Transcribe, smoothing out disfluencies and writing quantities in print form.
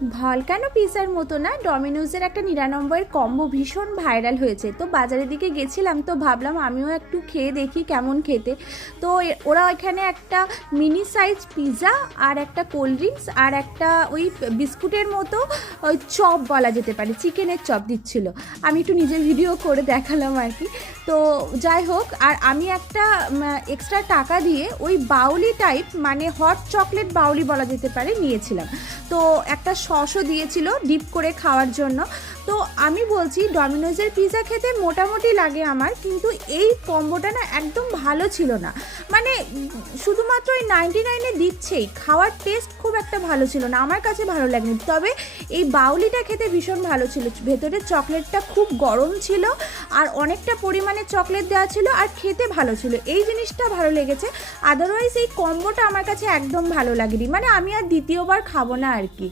Volcano পিৎজার মতো না, ডমিনোজের একটা 99 কম্বো ভীষণ ভাইরাল হয়েছে। তো বাজারের দিকে গেছিলাম, তো ভাবলাম আমিও একটু খেয়ে দেখি কেমন খেতে। তো ওরা এখানে একটা মিনি সাইজ পিৎজা আর একটা কোল্ড ড্রিঙ্কস আর একটা ওই বিস্কুটের মতো ওই চপ বলা যেতে পারে, চিকেনের চপ দিচ্ছিল। আমি একটু নিজের ভিডিও করে দেখালাম আর কি। তো যাই হোক, আর আমি একটা এক্সট্রা টাকা দিয়ে ওই বাউলি টাইপ, মানে হট চকলেট বাউলি বলা যেতে পারে, নিয়েছিলাম। তো একটা সসও দিয়েছিল ডিপ করে খাওয়ার জন্য। তো আমি বলছি ডমিনোজের পিৎজা খেতে মোটামুটি লাগে আমার, কিন্তু এই কম্বোটা না একদম ভালো ছিল না। মানে শুধুমাত্র ওই 99-এ দিচ্ছেই, খাওয়ার টেস্ট খুব একটা ভালো ছিল না, আমার কাছে ভালো লাগেনি। তবে এই বাউলিটা খেতে ভীষণ ভালো ছিল, ভেতরে চকলেটটা খুব গরম ছিল আর অনেকটা পরিমাণে চকলেট দেওয়া ছিল আর খেতে ভালো ছিল, এই জিনিসটা ভালো লেগেছে। আদারওয়াইজ এই কম্বোটা আমার কাছে একদম ভালো লাগেনি, মানে আমি আর দ্বিতীয়বার খাবো না আর কি।